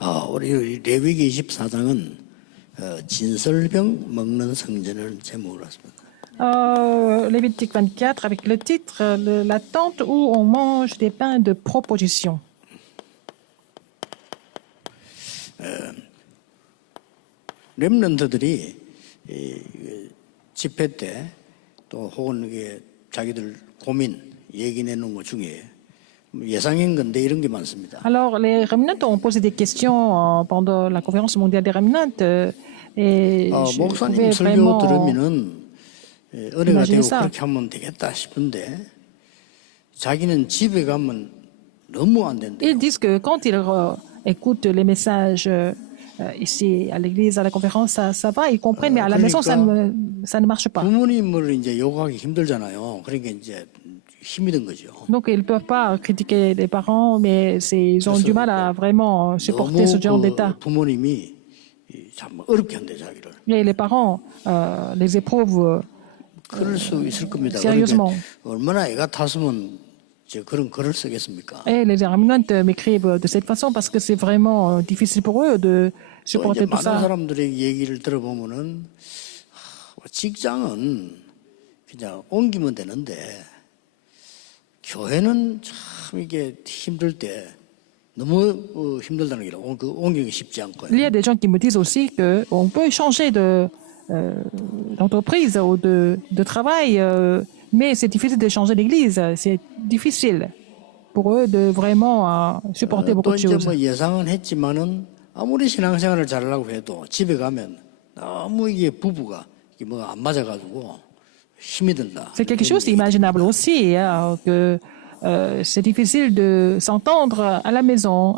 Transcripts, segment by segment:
우리 레위기 24장은 진설병 먹는 성전을 제목으로 했습니다. Lévitique 24 avec le titre La tente où on mange des pains de proposition. 렘넌트들이 집회 때 또 혹은 이게 자기들 고민 얘기 내놓은 것 중에 예상인 건데 이런 게 많습니다. Alors, les remnants ont posé des questions pendant la conférence mondiale des remnants et je 목사님 pouvais 설교 vraiment 들으면은 은혜가 imaginer 되고 ça. 그렇게 하면 되겠다 싶은데 자기는 집에 가면 너무 안 된대요. Ils disent que quand ils écoutent les messages ici à l'église, à la conférence, ça va, ils comprennent, mais à la maison, ça ne marche pas. 부모님을 이제 욕하기 힘들잖아요. 그러니까 이제 힘이 든 거죠. Donc, ils ne peuvent pas critiquer les parents, mais ils ont du mal à vraiment supporter ce genre 너무 d'état. 부모님이 참 어렵게 한대 자기를. Et les parents les éprouvent 그럴 수 있을 겁니다. sérieusement. 그러니까 얼마나 애가 탔으면 이제 그런 글을 쓰겠습니까? Et les remnants m'écrivent de cette façon parce que c'est vraiment difficile pour eux de 또 이제 supporter tout 많은 ça. 사람들의 얘기를 들어보면은 직장은 그냥 옮기면 되는데 교회는 참 이게 힘들 때 너무 힘들다는 게 옮기기 쉽지 않고요. Il y a des gens qui me disent aussi qu'on peut changer d'entreprise ou de travail, mais c'est difficile de changer d'église. C'est difficile pour eux de vraiment supporter beaucoup 또 de 이제 choses. 뭐 예상은 했지만은 아무리 신앙생활을 잘하려고 해도 집에 가면 너무 이게 부부가 이게 뭐 안 맞아가지고 힘이 든다. C'est quelque chose d'imaginable aussi, hein, que c'est difficile de s'entendre à la maison.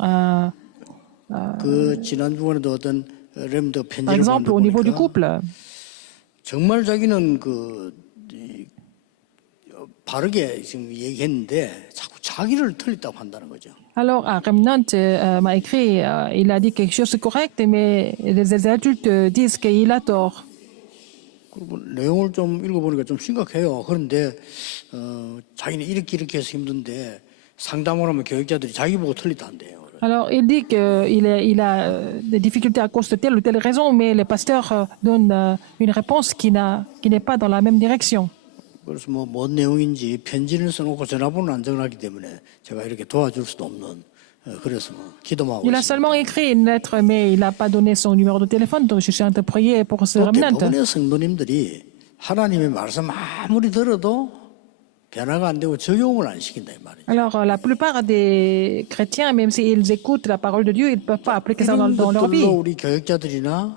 그 지난 주간에도 어떤 렘더 Par 편지를 exemple, au niveau du 보니까 couple. 정말 자기는 바르게 지금 얘기했는데 자꾸 자기를 틀렸다고 한다는 거죠. Alors, un remnant m'a écrit, il a dit quelque chose de correct, mais les adultes disent qu'il a tort. 그리고 내용을 좀 읽어보니까 좀 심각해요. 그런데 자기는 이렇게 해서 힘든데 상담을 하면 교육자들이 자기 보고 틀리다 한대요. Alors, il dit qu'il a des difficultés à cause de telle ou telle raison, mais les pasteurs donnent une réponse qui n'est pas dans la même direction. 그래서 뭔 내용인지 편지를 써놓고 전화번호를 안 적어놨기 때문에 제가 이렇게 도와줄 수도 없는 그래서 기도만 하고 Il a 있습니다. seulement écrit une lettre, mais il n'a pas donné son numéro de téléphone, donc je suis en train de prier pour ce 또 remnant. 대부분의 성도님들이 하나님의 말씀 아무리 들어도 변화가 안 되고 적용을 안 시킨다 이 말이죠. Alors, la plupart des chrétiens, même s'ils écoutent la parole de Dieu, ils ne peuvent pas appliquer ça 이런 dans leur vie. 것들로 우리 교육자들이나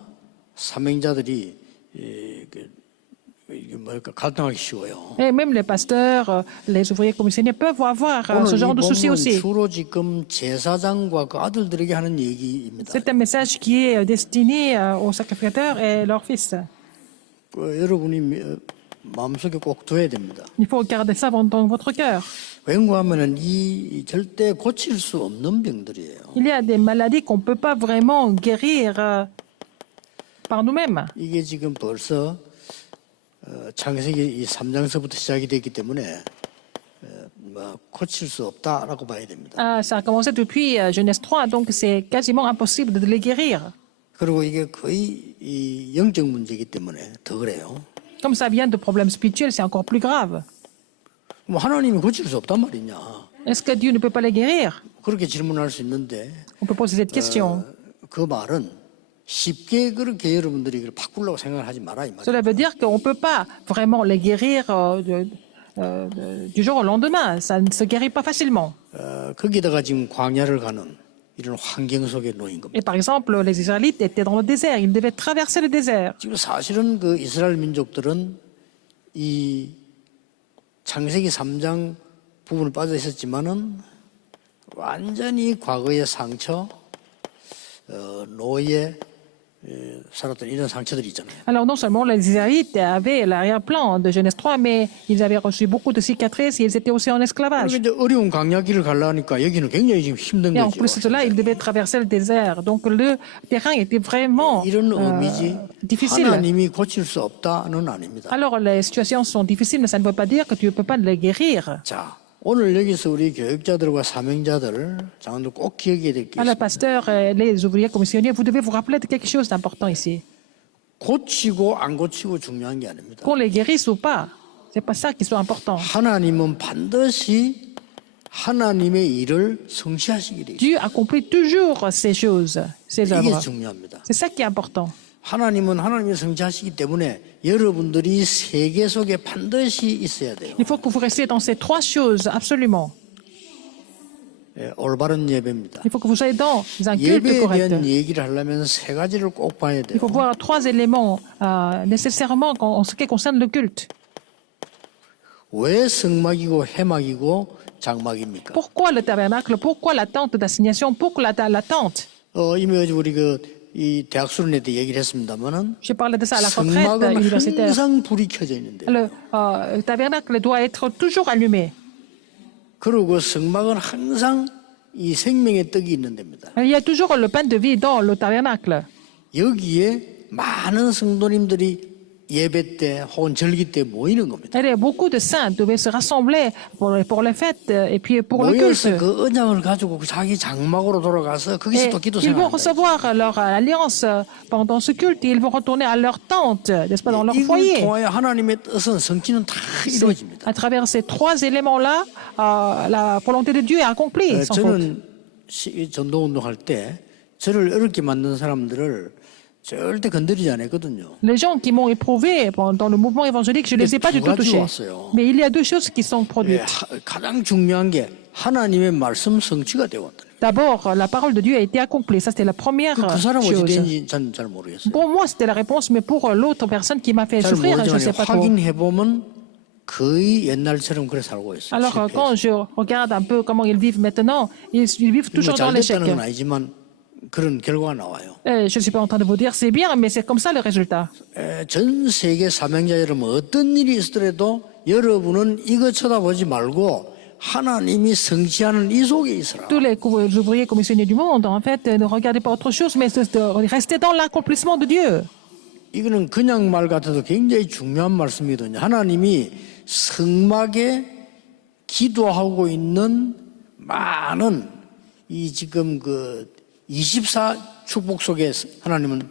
사명자들이 이게 뭐랄까 갈등하기 쉬워요. Et même les pasteurs, les ouvriers commissionnaires peuvent avoir ce 오늘 이 genre de soucis 본문 aussi. 주로 지금 제사장과 그 아들들에게 하는 얘기입니다. C'est un message qui est destiné aux sacrificateurs et leurs fils. 여러분이 마음속에 꼭 둬야 됩니다. Il faut garder ça dans votre cœur. 왠고하면은 이 절대 고칠 수 없는 병들이에요. Il y a des maladies qu'on ne peut pas vraiment guérir par nous-mêmes. 이게 지금 벌써 창세기 이 3장서부터 시작이 됐기 때문에 뭐 고칠 수 없다라고 봐야 됩니다. Ça a commencé depuis Genèse 3, donc c'est quasiment impossible de les guérir. 그리고 이게 거의 이 영적 문제이기 때문에 더 그래요. Comme ça vient de problèmes spirituels, c'est encore plus grave. 뭐 하나님이 고칠 수 없단 말이냐? Est-ce que Dieu ne peut pas les guérir? 그렇게 질문할 수 있는데 On peut poser cette question. 그 말은 쉽게 그렇게 여러분들이 이걸 바꾸려고 생각하지 마라 이 말이에요. Cela veut dire qu'on ne peut pas vraiment les guérir du jour au lendemain. Ça ne se guérit pas facilement. 거기다가 지금 광야를 가는 이런 환경 속에 놓인 겁니다. Et par exemple, les Israélites étaient dans le désert. Ils devaient traverser le désert. 지금 사실은 그 이스라엘 민족들은 이 창세기 3장 부분을 빠져 있었지만은 완전히 과거의 상처, 노예 살았던 이런 상처들이 있잖아요. Alors non seulement les Israélites avaient l'arrière-plan de Genèse 3, mais ils avaient reçu beaucoup de cicatrices et ils étaient aussi en esclavage. 그리고 이제 어려운 광야길을 가려니까 여기는 굉장히 지금 힘든 Et en 거죠. plus de cela, ils devaient traverser le désert. Donc le terrain était vraiment 이런 의미지 difficile. 하나님이 고칠 수 없다는 아닙니다. Alors les situations sont difficiles, mais ça ne veut pas dire que tu ne peux pas les guérir. 자, 오늘 여기서 우리 교육자들과 사명자들, 장관들 꼭 기억해야 될 게 Alors, 있습니다. pasteur, les ouvriers commissionnaires, vous devez vous rappeler de quelque chose d'important ici. 고치고 안 고치고 중요한 게 아닙니다. Qu'on les guérisse ou pas, c'est pas ça qui soit important. 하나님은 반드시 하나님의 일을 성취하시게 돼 있어요. Dieu accomplit toujours ces choses, ces 이게 œuvres. 중요합니다. C'est ça qui est important. 하나님은 하나님이 성취하시기 때문에 여러분들이 세계 속에 반드시 있어야 돼요. Il faut que vous restiez dans ces trois choses, absolument. 예, 올바른 예배입니다. Il faut que vous soyez dans un culte 예배에 correct. 대한 얘기를 하려면 세 가지를 꼭 봐야 Il 돼요. faut voir trois éléments nécessairement en ce qui concerne le culte. 왜 성막이고 해막이고 장막입니까? Pourquoi le tabernacle? Pourquoi la tente d'assignation? Pourquoi la tente? 이미 어제 우리 이 대학 수련회 때 얘기를 했습니다만은 J'ai parlé de ça à la retraite 성막은 universitaire. 항상 불이 켜져 있는데, Le tabernacle doit être toujours allumé. 그리고 성막은 항상 이 생명의 떡이 있는 데입니다. Il y a toujours le pain de vie dans le tabernacle. 여기에 많은 성도님들이 예배 때 혹은 절기 때 모이는 겁니다. Et beaucoup de saints devaient se rassembler pour les fêtes et puis pour le 모여서 culte. 그 언약을 가지고 자기 장막으로 돌아가서 거기서 Et 또 기도 ils vont 생활합니다. recevoir leur alliance pendant ce culte et ils vont retourner à leur tente, n'est-ce pas, dans leur 이걸 foyer. 통하여 하나님의 뜻은 성취는 다 이루어집니다. À travers ces trois éléments-là, la volonté de Dieu est accomplie. Sans faute. 저는 전도운동 할 때 저를 어렵게 만든 사람들을 절대 건드리지 않았거든요. Les gens qui m'ont éprouvé dans le mouvement évangélique, je ne les ai pas du tout touchés. Mais il y a deux choses qui sont 예, produites. 가장 중요한 게 하나님의 말씀 성취가 되었다. D'abord, la parole de Dieu a été accomplie. Ça, c'était la première 그 사람 어찌 chose. 되는지 저는 잘 모르겠어요. Pour moi, c'était la réponse, mais pour l'autre personne qui m'a fait 잘 souffrir, je ne sais 모르지만 pas trop. 확인해 보면 거의 옛날처럼 그래 살고 있어요. Alors, 실패해서. quand je regarde un peu comment ils vivent maintenant, ils vivent toujours dans 잘 l'échec. 됐다는 건 아니지만 그런 결과가 나와요. Je ne suis pas en train de vous dire c'est bien, mais c'est comme ça le résultat. 전 세계 사명자 여러분 어떤 일이 있더라도 여러분은 이거 쳐다보지 말고 하나님이 성취하는 이 속에 있으라. Tous les ouvriers commissionnés du monde, en fait, ne regardez pas autre chose, mais restez dans l'accomplissement de Dieu. 이거는 그냥 말 같아도 굉장히 중요한 말씀이거든요. 하나님이 성막에 기도하고 있는 많은 이 지금 24 축복 속에 하나님은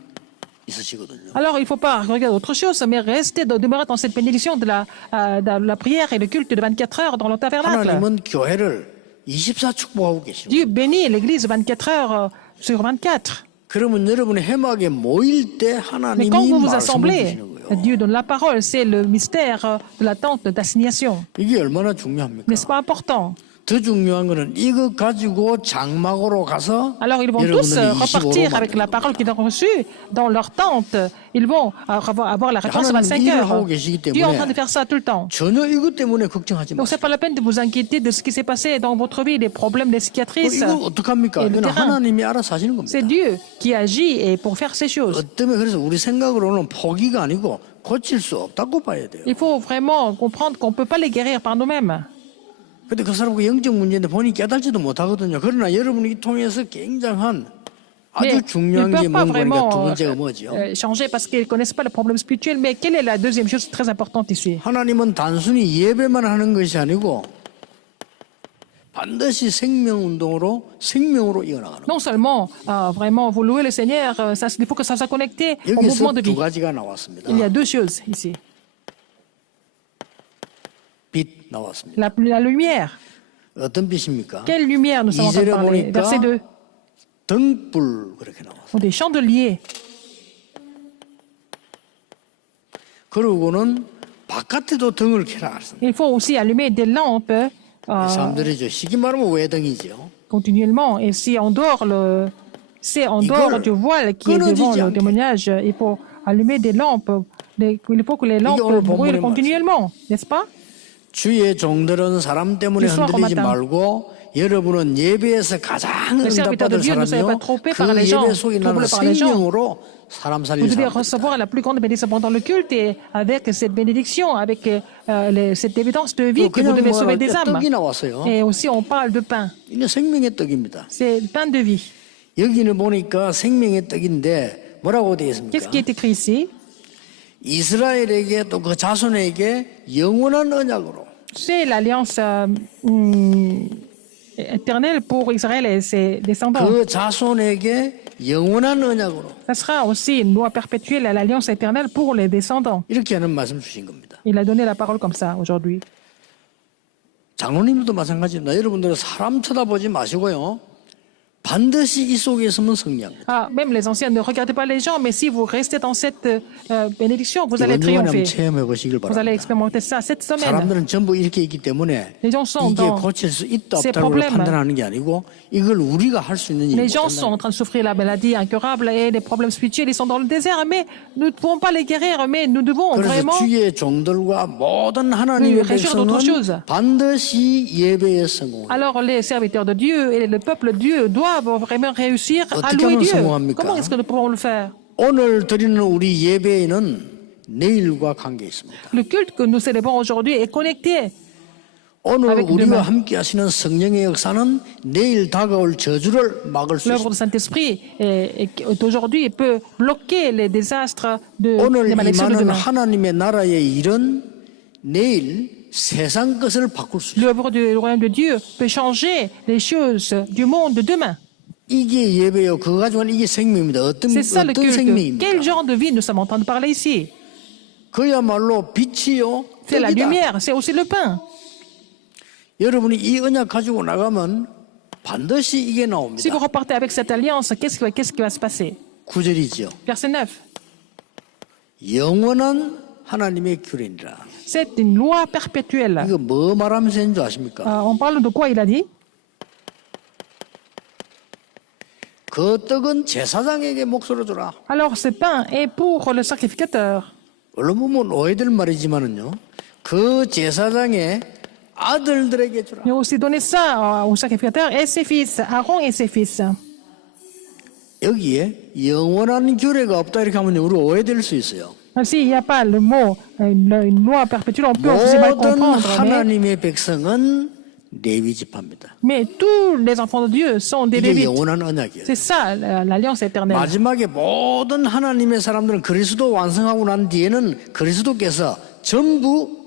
있으시거든요. Alors, il ne faut pas regarder autre chose, mais rester, demeurer dans cette bénédiction de la prière et le culte de 24 heures dans le tabernacle. 하나님은 교회를 24 축복하고 계시고 Dieu bénit l'Église 24 heures sur 24. 그러면 여러분의 해막에 모일 때 Mais 하나님이 quand vous vous 말씀을 assemblez, 주시는 거예요. Dieu donne la parole. C'est le mystère de la tente d'assignation. 이게 얼마나 중요합니까? N'est-ce pas important? 더 중요한 거는 이거 가지고 장막으로 가서 Alors ils vont tous 여러분들이 25로 repartir avec 만드는 la parole qu'ils ont reçue dans leur tente. Ils vont avoir la réponse à 25 일을 heures. 하고 계시기 Dieu est en train 때문에 de faire ça tout le temps. 전혀 이것 때문에 걱정하지 Donc 마세요. c'est pas la peine de vous inquiéter de ce qui s'est passé dans votre vie, des problèmes des cicatrices. 이거 어떡합니까? Et le 이건 terrain. 하나님이 알아서 하시는 겁니다. C'est Dieu qui agit et pour faire ces choses. 어쩌면 그래서 우리 생각으로는 포기가 아니고 고칠 수 없다고 봐야 돼요. Il faut vraiment comprendre qu'on ne peut pas les guérir par nous-mêmes. 근데 그 사람은 영적 문제인데 본인이 깨달지도 못하거든요. 그러나 여러분이 통해서 굉장한 Mais 아주 ils ne 중요한 게 peuvent pas 뭔가 vraiment 두 번째가 뭐죠? changer parce qu'ils ne connaissent pas le problème spirituel. Mais quelle est la deuxième chose très importante ici? 하나님은 단순히 예배만 하는 것이 아니고 반드시 생명운동으로 이어나가는 거예요. Non seulement vraiment vous louez le Seigneur, il faut que ça soit connecté au mouvement 여기서 de 두 vie. 가지가 나왔습니다. Il y a deux choses ici. 빛 나왔습니다. La lumière. 어떤 빛입니까? Quelle lumière nous sommes en train de parler? 보니까 Verset 2. 등불 그렇게 나왔어요. Des chandeliers. 그러고는 바깥에도 등을 켜라 했습니다. Il faut aussi allumer des lampes 사람들이죠. 시기 말하면 외등이죠. continuellement. Et si en dehors du voile qui est devant le témoignage, il faut allumer des lampes. Il faut que les lampes brûlent continuellement, n'est-ce pas? 주의 종들은 사람 때문에 흔들리지 말고 여러분은 예배에서 가장 응답받을 사람이요. 그 예배 속에 나는 생명으로 사람 살릴 Vous devez 사람. recevoir la plus grande bénédiction pendant le culte et avec cette bénédiction, avec cette évidence de vie que vous devez sauver des âmes. 떡이 나왔어요. Et aussi on parle de pain. 이게 생명의 떡입니다. C'est le pain de vie. 여기는 보니까 생명의 떡인데 뭐라고 되어 있습니까? Qu'est-ce qui est écrit ici? 이스라엘에게 또 그 자손에게 영원한 언약으로 C'est l'alliance éternelle pour Israël et ses descendants. 그 자손에게 영원한 언약으로 Ça sera aussi une loi perpétuelle à l'alliance éternelle pour les descendants. 이렇게 하는 말씀 주신 겁니다. Il a donné la parole comme ça aujourd'hui. 장로님들도 마찬가지입니다. 여러분들은 사람 쳐다보지 마시고요. 반드시 이 속에 있으면 승리합니다. Ah, même les anciens, ne regardez pas les gens, mais si vous restez dans cette bénédiction, vous allez 이번 주간에 한번 triompher. 체험해 보시길 Vous allez 바랍니다. expérimenter ça cette semaine. 사람들은 전부 이렇게 있기 때문에 Les gens sont 이게 dans 고칠 수 있다 ces 없다고 problèmes. 판단하는 게 아니고 이걸 우리가 할 수 있는 일이 Les gens sont en train de souffrir la maladie incurable et des problèmes spirituels. Ils sont dans le désert, mais nous ne pouvons pas les guérir. Mais nous devons 그래서 vraiment 주의 종들과 모든 하나님의 réagir d'autre chose. 백성은 반드시 예배에 성공합니다. Alors les serviteurs de Dieu et le peuple de Dieu doivent vraiment réussir à 어떻게 louer 하면 Dieu. 성공합니까? Comment est-ce que nous pouvons le faire? 오늘 드리는 우리 예배에는 내일과 관계 있습니다. Le culte que nous célébrons aujourd'hui est connecté. 오늘 avec 우리와 demain. 함께 하시는 성령의 역사는 내일 다가올 저주를 막을 수 L'œuvre 있습니다. du Saint-Esprit est aujourd'hui et peut bloquer les désastres 오늘 des malédictions de 임하는 demain. 하나님의 나라의 일은 내일 세상 것을 바꿀 수 있습니다. L'œuvre du royaume de Dieu peut changer les choses du monde de demain. 이게 예배요. 그거 가지고는 이게 생명입니다. 어떤 C'est ça le culte. Quel 생명입니까? genre de vie nous sommes en train de parler ici? 그야말로 빛이요. C'est la 떡이다. lumière, c'est aussi le pain. 여러분이 이 언약 가지고 나가면 반드시 이게 Si 나옵니다. vous repartez avec cette alliance, qu'est-ce qui va se passer? 9절이죠. Verset 9. 영원한 하나님의 규례니라. C'est une loi perpétuelle. 이거 뭐 말하면서 했는 줄 아십니까? On parle de quoi il a dit? 그 떡은 제사장에게 몫으로 주라. Alors ce pain est pour le sacrificateur. 물론 보면 오해될 말이지만은요. 그 제사장의 아들들에게 주라. Il a aussi donné ça au sacrificateur et ses fils, Aaron et ses fils. 여기에 영원한 규례가 없다 이렇게 하면 우리 오해될 수 있어요. S'il n'y a pas le mot, une loi perpétuelle, on peut aussi mal 모든 comprendre. 하나님의 백성은 레위 지파입니다. Mais tous les enfants de Dieu sont des 이게 Lévites. 영원한 언약이에요. C'est ça l'alliance éternelle. 마지막에 모든 하나님의 사람들은 그리스도 완성하고 난 뒤에는 그리스도께서 전부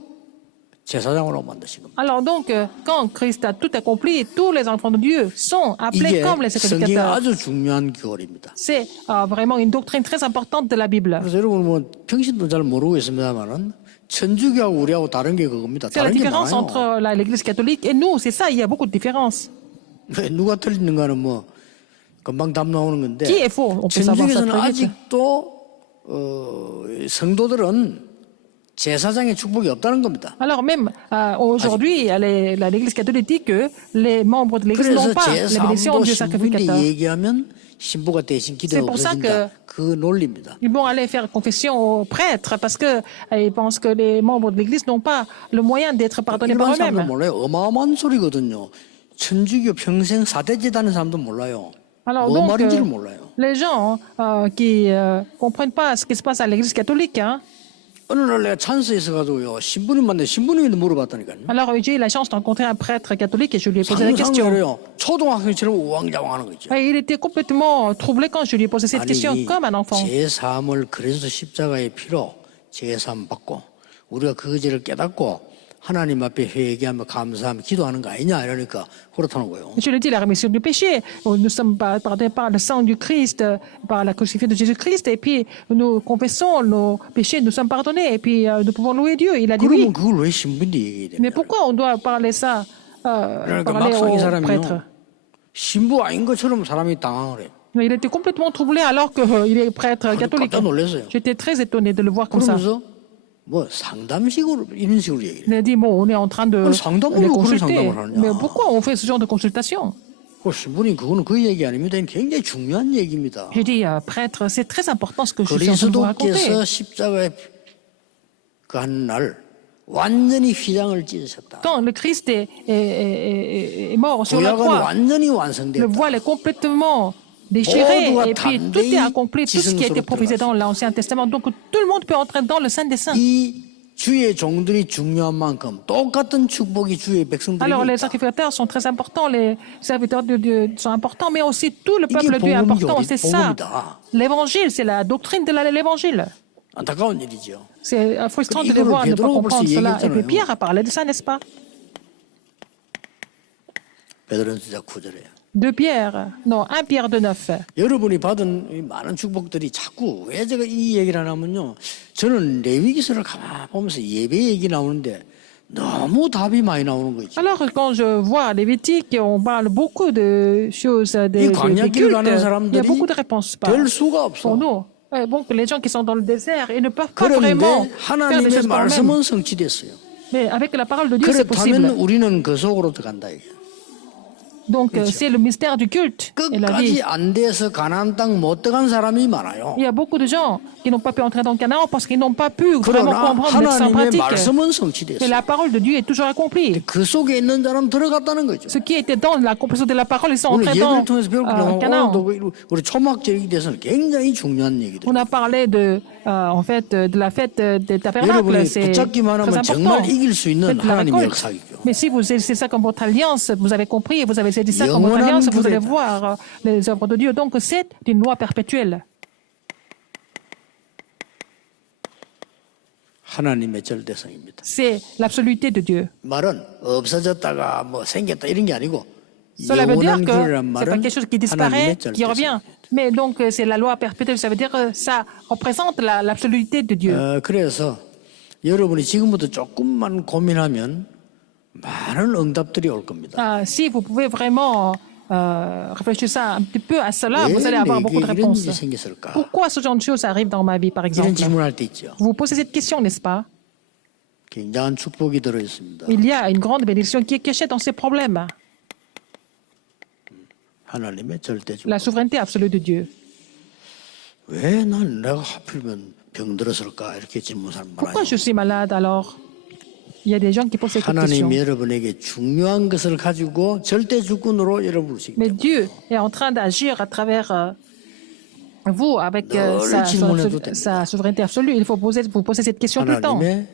제사장으로 만드신 겁니다. Alors donc, quand Christ a tout accompli, tous les enfants de Dieu sont appelés 이게 comme les 성경의 sacrificateurs. 아주 중요한 교리입니다. C'est vraiment une doctrine très importante de la Bible. 그래서 여러분 뭐 평신도 잘 모르고 있습니다만은 천주교하고 우리하고 다른 게 그겁니다. C'est la 다른 게 différence 많아요. entre l'Église catholique et nous. C'est ça, il y a beaucoup de différences. 누가 틀리는가는 뭐 금방 답 나오는 건데 Qui est faux? On peut savoir ça 천주교에서는 très vite. 아직도 성도들은 제사장의 축복이 없다는 겁니다. Alors même aujourd'hui, l'Église catholique dit que les membres de l'Église 그래서 n'ont pas la bénédiction 제3도 du 신부인데 sacrificateur. 얘기하면 신부가 대신 기도가 C'est pour ça 없어진다. 그 논리입니다. Ils vont aller faire confession aux prêtres parce qu'ils pensent que les membres de l'Église n'ont pas le moyen d'être pardonnés par 일반 사람들 eux-mêmes. 몰라요. 어마어마한 소리거든요. 천주교 평생 사대제 다는 사람도 몰라요. Alors 뭐 donc, 말인지를 몰라요. les gens qui ne comprennent pas ce qui se passe à l'Église catholique, hein, 어느 날 내가 찬스에 있어가지고요. 신부님 만나 신부님한테 물어봤다니까요. alors j'ai eu la chance de rencontrer un prêtre catholique et je lui ai posé la question. 상상해요. 초등학생처럼 우왕좌왕하는 거죠. Et il était complètement troublé quand je lui ai posé cette question, comme un enfant. 제3을 그리스도 십자가의 피로 제3 받고 우리가 그 죄를 깨닫고 하나님 앞에 회개하며 감사하며 기도하는 거 아니냐 이러니까 그렇다는 거예요. Je lui ai dit la rémission du péché. Nous sommes pardonnés par le sang du Christ, par la crucifixion de Jésus-Christ, et puis nous confessons nos péchés, nous sommes pardonnés, et puis nous pouvons louer Dieu. Il a dit oui. 그러면 그걸 왜 신부인데 얘기해야 Mais 됩니까? pourquoi on doit parler ça, 그러니까 parler 막상 이 aux 사람이요. prêtres? 신부 아닌 것처럼 사람이 당황을 해요. Mais il était complètement troublé alors qu'il est prêtre catholique. 깜짝 놀랐어요. J'étais très étonné de le voir comme ça. 그러면서 뭐 상담식으로 이런 식으로 얘기해요. Il a dit, bon, on est en train de 그걸 상담으로 les 그런 consulter. 상담을 하느냐. Mais pourquoi on fait ce genre de consultation? 그 신부님 그거는 그 얘기 아닙니다. 굉장히 중요한 얘기입니다. J'ai dit, prêtre, c'est très important ce que je suis en train de vous raconter. 그리스도께서 십자가에 그 한 날 완전히 휘장을 찢으셨다. Quand le Christ est mort sur la 구약은 croix, 완전히 le 완성됐다. voile est complètement déchiré 모두가 et puis tout est accompli, tout ce qui a été 지성소로 prophétisé dans l'Ancien Testament. Donc tout le monde peut entrer dans le Saint des Saints. 이 주의 종들이 중요한 만큼 똑같은 축복이 주의 백성들에게 Alors les 있다. sacrificateurs sont très importants, les serviteurs de Dieu sont importants, mais aussi tout le 이게 peuple de Dieu est important. 복음이죠. C'est ça. 복음이다. L'évangile, c'est la doctrine de l'évangile. 안타까운 일이죠. C'est frustrant de 이거를 les voir ne pas 베드로가 comprendre 벌써 cela. Et puis 얘기했잖아요. Pierre a parlé de ça, n'est-ce pas? 베드로전서 9절에 2 Pierre, non, 1 Pierre de 9. 여러분이 받은 이 많은 축복들이 자꾸 왜 제가 이 얘기를 하냐면요. 저는 레위기서를 가만 보면서 예배 얘기 나오는데 너무 답이 많이 나오는 거 있죠. Alors, quand je vois Lévitique, on parle beaucoup de choses, 이 de 광야길 가는 culte. Il y a 사람들이 beaucoup de réponses 될 수가 pour 없어. nous. Donc, les gens qui sont dans le désert, ils ne peuvent pas 그런데 vraiment faire des 하나님의 choses par eux-mêmes. 말씀은 성취됐어요. Mais avec la parole de Dieu, c'est 그렇다면 possible. 우리는 그 속으로 들어간다 이게. Donc, c'est le mystère du culte et la vie. 끝까지 안 돼서 가나안 땅 못 들어간 사람이 많아요. Il y a beaucoup de gens qui n'ont pas pu entrer dans le Canaan parce qu'ils n'ont pas pu vraiment 그러나 comprendre les saints 하나님의 pratiques. 말씀은 Mais 성취됐어요. la parole de Dieu est toujours accomplie. 그 속에 있는 사람 들어갔다는 거죠. Ceux qui étaient dans la compréhension de la parole, ils sont 오늘 entrés dans 예배를 통해서 배웠기 Canaan. 때문에 우리 초막절에 대해서는 굉장히 중요한 얘기들. On a parlé en fait, de la fête des tabernacles. 여러분이 C'est 붙잡기만 très 하면 important. 정말 이길 수 있는 Faites la 하나님의 récolte. 역사이죠. Mais si vous saisissez ça comme votre alliance, vous avez compris, vous avez saisi ça comme votre 영원한 alliance, vous allez 규례다. voir les œuvres de Dieu. Donc c'est une loi perpétuelle. 하나님의 절대성입니다. C'est l'absoluté de Dieu. 말은 없어졌다가 뭐 생겼다 이런 게 아니고 Cela veut dire 영원한 que 규례란 c'est pas 말은 quelque chose qui 하나님의 disparaît, qui revient. 절대성. Mais donc c'est la loi perpétuelle. Ça veut dire que ça représente l'absoluté de Dieu. 그래서 여러분이 지금부터 조금만 고민하면 많은 응답들이 올 겁니다. Si vous pouvez vraiment réfléchir ça un petit peu à cela, 왜 vous allez avoir beaucoup de 내게 이런 réponses. 일이 생겼을까? Pourquoi ce genre de choses arrive dans ma vie, par 이런 exemple? 질문할 때 있죠. Vous vous posez cette question, n'est-ce pas? 굉장한 축복이 들어 있습니다. Il y a une grande bénédiction qui est cachée dans ces problèmes. 하나님의 절대 축복. La souveraineté absolue de Dieu. 왜 난 내가 하필이면 병들었을까 이렇게 질문하는 사람 Pourquoi 많아요. je suis malade alors? Il y a des gens qui posent cette question. 하나님이 여러분에게 중요한 것을 가지고 절대 주권으로 여러분을 지금 Mais Dieu est en train d'agir à travers vous avec 늘 질문해도 됩니다. sa souveraineté absolue. Il faut vous poser cette question tout le temps. 하나님의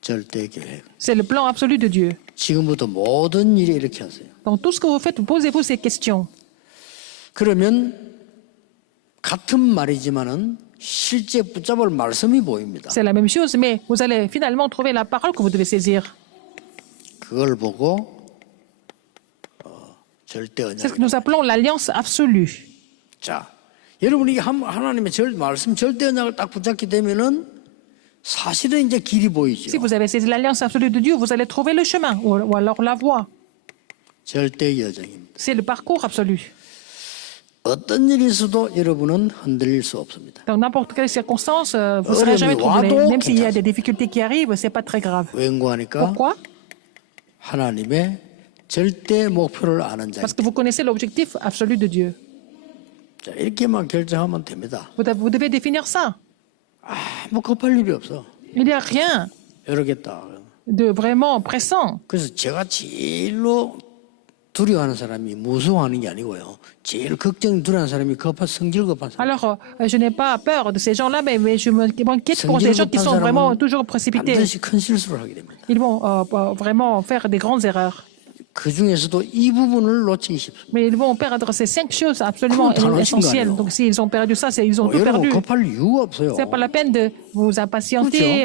절대 계획. C'est le plan absolu de Dieu. 지금부터 모든 일에 이렇게 하세요. Dans tout ce que vous faites, posez-vous ces questions. 그러면 같은 말이지만은 실제 붙잡을 말씀이 보입니다. C'est la même chose, mais vous allez finalement trouver la parole que vous devez saisir. 그걸 보고 절대 C'est ce 언약. que nous appelons l'alliance absolue. 자, 여러분이 하나님의 말씀 절대 언약을 딱 붙잡게 되면은 사실은 이제 길이 Si 보이죠. vous avez saisi l'alliance absolue de Dieu, vous allez trouver le chemin ou alors la voie. 절대 여정입니다. C'est le parcours absolu. 어떤 일이 있어도 여러분은 흔들릴 수 없습니다. Dans n'importe quelle circonstance, vous ne serez jamais troublé. Même s'il y a des difficultés qui arrivent, ce n'est pas très grave. 왠고하니까 Pourquoi? 하나님의 절대 목표를 아는 자. Parce que vous connaissez l'objectif absolu de Dieu. 자, 이렇게만 결정하면 됩니다. Vous devez définir ça. 뭐 급할 일이 없어. Il n'y a rien 이러겠다. de vraiment pressant. 그래서 제가 제일로 두려워하는 사람이 무서워하는 게 아니고요. 제일 걱정 두려워하는 사람이 성질 급한 사람. Alors, je n'ai pas peur de ces gens-là, mais je m'inquiète pour ces gens qui sont vraiment toujours précipités. 반드시 큰 실수를 하게 됩니다. Ils vont vraiment faire des grandes erreurs. 그 중에서도 이 부분을 놓치기 쉽습니다. Mais ils vont perdre ces 5 choses absolument 그건 다 놓친 거 essentielles. 아니에요. Donc, s'ils ont perdu ça, ils ont tout 여러분 perdu. 급할 이유가 없어요. C'est pas la peine de vous impatienter,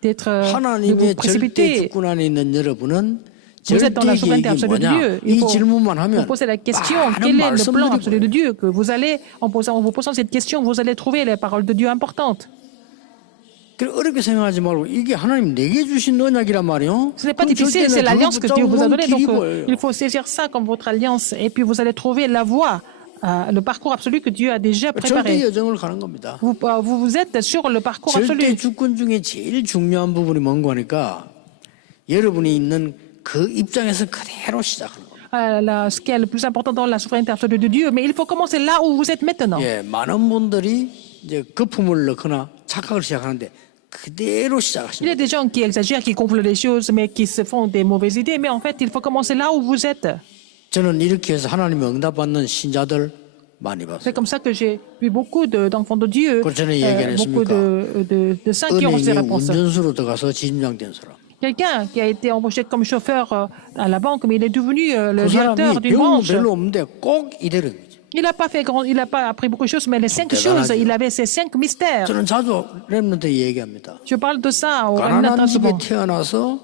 d'être de vous 하나님의 절대 précipiter. 주권 안에 있는 여러분은 Vous êtes dans la 절대 souveraineté 계획이 absolue de Dieu. 뭐냐? 이 질문만 Vous 하면 posez la question, 많은 quel est le plan 말씀들이 absolu de 보여요. Dieu que vous allez, en vous posant cette question, vous allez trouver les paroles de Dieu importantes. 그래, 어렵게 생각하지 말고 이게 하나님 내게 주신 언약이란 말이요. Ce n'est pas difficile, c'est l'alliance que Dieu vous a donnée. Donc, il faut saisir ça comme votre alliance. Et puis, vous allez trouver la voie, le parcours absolu que Dieu a déjà 절대 préparé. 여정을 가는 겁니다. Vous êtes sur le parcours absolu. 절대 주권 중에 제일 중요한 부분이 뭔가 하니까 여러분이 있는 그 입장에서 그대로 시작하는 겁니다. Ce qui est le plus important dans la souveraineté absolue de Dieu. Mais il faut commencer là où vous êtes maintenant. 예, 많은 분들이 이제 거품을 넣거나 착각을 시작하는데 그대로 Il y 시작하십니다. a des gens qui exagèrent, qui gonflent les choses, mais qui se font des mauvaises idées. Mais en fait, il faut commencer là où vous êtes. 저는 이렇게 해서 하나님의 응답받는 신자들 많이 C'est 봤어요. comme ça que j'ai vu beaucoup d'enfants de Dieu, 그렇잖아요, 얘기 안 beaucoup 했습니까? de saints qui ont ces 은행에 réponses. 운전수로 들어가서 지점장된 사람. Quelqu'un qui a été embauché comme chauffeur à la banque, mais il est devenu le 그 directeur 사람이 d'une 배운 거 branche. 별로 없는데 꼭 이대로 된 거죠. Il n'a pas fait grand, il n'a pas appris beaucoup de choses, mais les 5 대단하죠. choses, il avait ces 5 mystères. 저는 자주 렘넌트 얘기합니다. Je parle de ça au Remnant 가난한 très 집에 souvent. 태어나서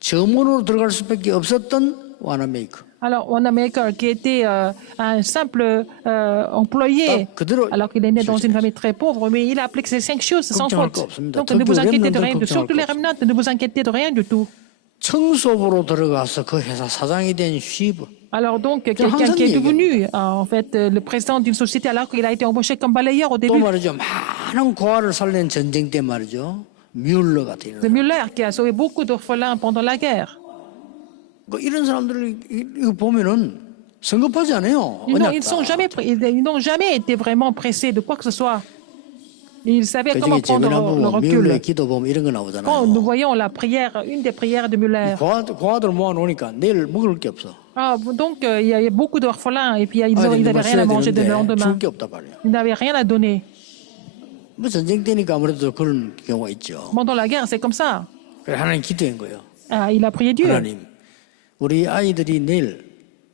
점원으로 들어갈 수밖에 없었던 와나메이커. Alors, Wanamaker, qui était un simple employé, alors qu'il est né dans une famille très pauvre, mais il a appliqué ces 5 choses sans faute. Donc, ne vous inquiétez de rien, surtout les remnants, ne vous inquiétez de rien du tout. 청소부로 들어가서 그 회사 사장이 된 쉬브. Alors donc, quelqu'un qui est devenu, en fait, le président d'une société alors qu'il a été embauché comme balayeur au 또 début. 말이죠. 많은 고아를 살린 전쟁 때 말이죠. 뮬러 같은 C'est Müller qui a sauvé beaucoup d'orphelins pendant la guerre. 뭐 이런 사람들을 이거 보면은 성급하지 않아요. Ils n'ont jamais été vraiment pressés de quoi que ce soit. Ils savaient comment 그중에 prendre 재미난 le 부분 recul. 뮬러의 기도 보면 이런 거 Quand 나오잖아요. nous voyons la prière, une des prières de Müller. 고아들 모아놓으니까 내일 먹을 게 없어. Ah, donc, il y a beaucoup d'orphelins et puis ils n'avaient rien à manger de le lendemain. 줄 게 없단 말이에요. Ils n'avaient rien à donner. 뭐 전쟁 때니까 아무래도 그런 경우가 있죠. Pendant la guerre, c'est comme ça. 그래 하나님 기도한 거예요. Ah, il a prié Dieu. 하나님, 우리 아이들이 내일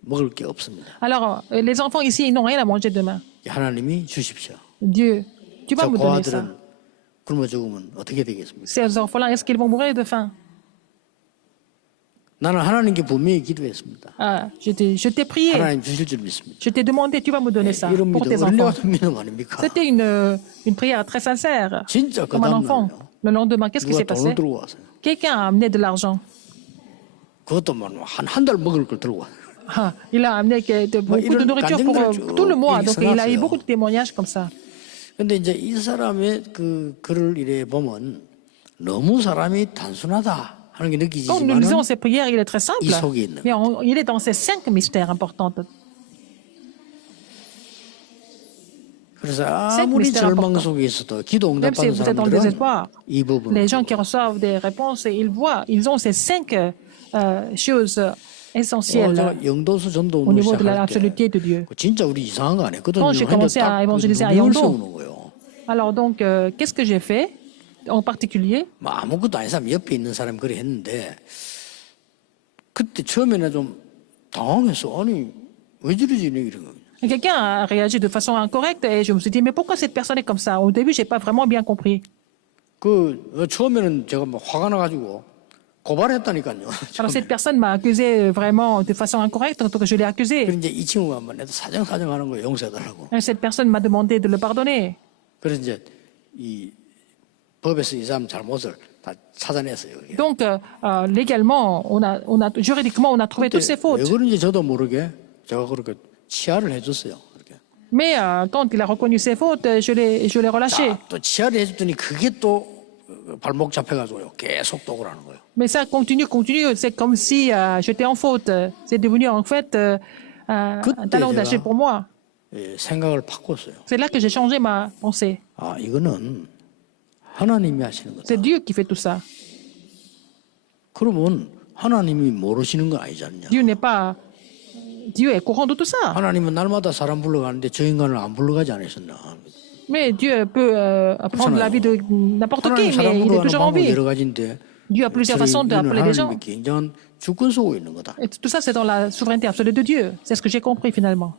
먹을 게 없습니다. Alors, les enfants ici, ils n'ont rien à manger demain. 하나님이 주십시오. Dieu, tu vas 저 me donner ça. 고아들은 굶어 죽으면 어떻게 되겠습니까? Ces orphelins, est-ce qu'ils vont mourir de faim? 나는 하나님께 분명히 기도했습니다. Ah, je t'ai prié. 하나님 주실 줄 믿습니다. Je t'ai demandé, tu vas me donner ça 이런 pour 믿음, tes enfants. 얼려가는 믿음 아닙니까? C'était une prière très sincère, 진짜 그 comme un enfant. 다음날요. Le lendemain, qu'est-ce qui 누가 s'est passé? 돈을 들고 왔어요. Quelqu'un a amené de l'argent. 그것도 한 달 먹을 걸 들고 왔어요. Ah, il a amené beaucoup de nourriture pour tout le mois. Donc, il a eu beaucoup de témoignages comme ça. 근데 이제 이 사람의 그 글을 이래 보면 너무 사람이 단순하다 하는 게 Quand nous lisons 느끼지만 ces prières, il est très simple. 이 속에 있는 Mais il est dans ces 5 mystères importants. 그래서 아무리 절망 속에 있어도 기도 Même si 응답받는 vous êtes dans le 사람들은 désespoir, 이 부분을 les gens qui reçoivent des réponses, ils ont ces 5 choses essentielles 제가 영도수 전도 au 운동 niveau de 시작할 때 l'absoluté de Dieu. 진짜 우리 이상한 거 안 했거든요. Quand j'ai commencé à évangéliser à 눈을 Yangdo, 세우는 거예요. alors donc, qu'est-ce que j'ai fait en particulier? 뭐 아무것도 아닌 사람 옆에 있는 사람이 그래 했는데 그때 처음에는 좀 당황했어. 아니 왜 저러지 이런 거. Quelqu'un a réagi de façon incorrecte et je me suis dit, mais pourquoi cette personne est comme ça? Au début, je n'ai pas vraiment bien compris. 처음에는 제가 막 화가 나가지고 고발했다니까요. Alors cette personne m'a accusé vraiment de façon incorrecte, donc je l'ai accusé. 그래서 이제 이 친구가 한번 내도 사정하는 거예요. 용서해달라고. Et cette personne m'a demandé de le pardonner. 그래서 이제 이 법에서 이 사람 잘못을 다 찾아냈어요. 그게. Donc, légalement, juridiquement, on a trouvé toutes ses 왜 fautes. 그런지 저도 모르게 제가 그렇게 치하를 해줬어요. 그렇게. Mais quand il a reconnu ses fautes, je l'ai relâché. 또 치하를 해줬더니 그게 또 발목 잡혀가지고요. 계속 또 그러는 거예요. Mais ça continue. C'est comme si j'étais en faute. C'est devenu en fait un talon d'Achille pour moi. 예, 생각을 바꿨어요. C'est là que j'ai changé ma pensée. 아, 이거는 하나님이 하시는 거다. C'est Dieu qui fait tout ça. 그러면 하나님이 모르시는 건 아니지 않냐? Dieu est courant de tout ça. 하나님은 날마다 사람 불러가는데 저 인간을 안 불러가지 않으셨나? Mais Dieu peut prendre la vie de n'importe qui, 하나님 사람 mais il est toujours en 불러가는 방법이 vie. 여러 가지인데 Dieu a plusieurs façons d'appeler les gens. 하나님의 굉장한 주권 속에 있는 거다. Et tout ça, c'est dans la souveraineté absolue de Dieu. C'est ce que j'ai compris finalement.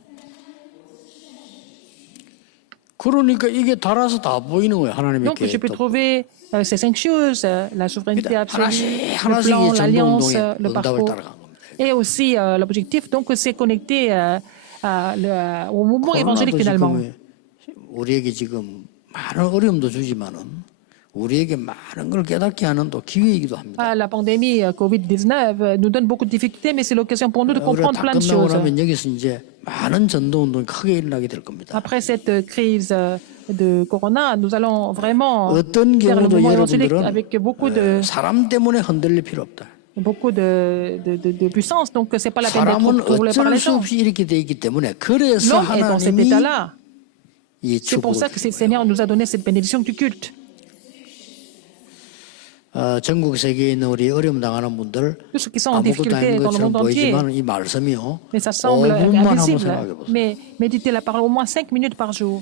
그러니까 이게 달아서 다 보이는 거예요. 하나님의 Donc, je peux 계획도. trouver ces 5 choses, la souveraineté absolue, le 하나씩 plan, 이 l'alliance, 전도운동의 le 응답을 parcours. 따라간 겁니다. Et aussi l'objectif, donc, c'est connecté au mouvement évangélique 코로나도 finalement. 지금 우리에게 지금 많은 어려움도 주지만은 우리에게 많은 걸 깨닫게 하는 또 기회이기도 합니다. La pandémie Covid-19 nous donne beaucoup de difficultés, mais c'est l'occasion pour nous de 우리가 comprendre 다 plein de 끝나고 choses. 나면 여기서 이제 많은 전도운동이 크게 일어나게 될 겁니다. Après cette crise de Corona, nous allons vraiment 어떤 faire le 경우도 mouvement évangélique 여러분들은 avec 사람 때문에 흔들릴 필요 없다. beaucoup de puissance. Donc, c'est pas la peine 사람은 d'être troublé par 어쩔 les 수 gens. 없이 이렇게 돼 있기 때문에 그래서 L'homme est dans cet 하나님이 état-là. 이 C'est pour 축복을 ça que le Seigneur nous a donné cette bénédiction du culte. 전국 세계에 있는 우리 어려움 당하는 분들 Tous ceux qui sont en 아무것도 difficulté 아닌 dans le 것처럼 monde entier, 보이지만 이 말씀이요. mais ça semble 5분만 한번 invisible. 생각해 보세요. Mais méditez la parole au moins 5 minutes par jour.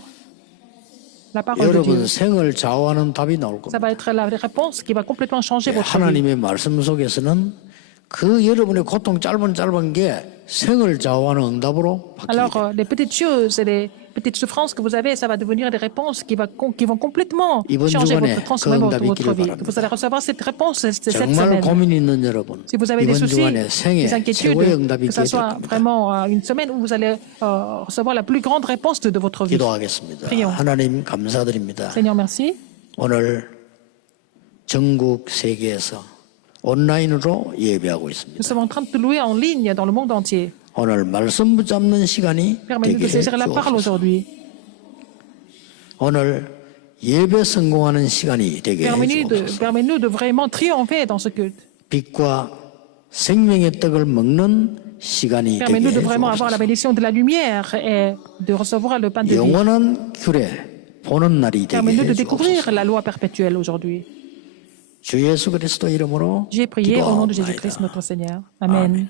La parole de 여러분 Dieu. 생을 좌우하는 답이 나올 Ça 겁니다. va être la réponse qui va complètement changer votre vie. 하나님의 말씀 속에서는 그 여러분의 고통 짧은 게 생을 좌우하는 응답으로 Alors, 바뀝니다. les petites choses et les petites souffrances que vous avez, ça va devenir des réponses qui vont complètement changer votre transformer votre vie. Vous allez recevoir cette réponse cette 정말 semaine. 고민 있는 여러분, Si vous avez des 이번 soucis, 주간에 생애 des inquiétudes, 최고의 응답이 que ce 있게 될 soit 겁니다. vraiment une semaine où vous allez recevoir la plus grande réponse de votre vie. 기도하겠습니다. Prions. 하나님 감사드립니다. Seigneur, merci. 오늘 전국 세계에서 온라인으로 예배하고 Nous 있습니다. sommes en train de te louer en ligne dans le monde entier. 오늘 말씀 붙잡는 시간이 Permets-nous 되게 de saisir la parole 해주옵소서. aujourd'hui. 오늘 예배 성공하는 시간이 되게 해주옵소서. Permets-nous de vraiment triompher dans ce culte. 빛과 생명의 떡을 먹는 시간이 되게 Permets-nous de vraiment avoir la 해주옵소서. bénédiction de la lumière et de recevoir le pain de vie. 영원한 규례 보는 날이 되게 Permets-nous de 해주옵소서. découvrir la loi perpétuelle aujourd'hui. 주 예수 그리스도 이름으로 J'ai prié au nom de 기도하옵나이다. Jésus-Christ notre Seigneur. Amen.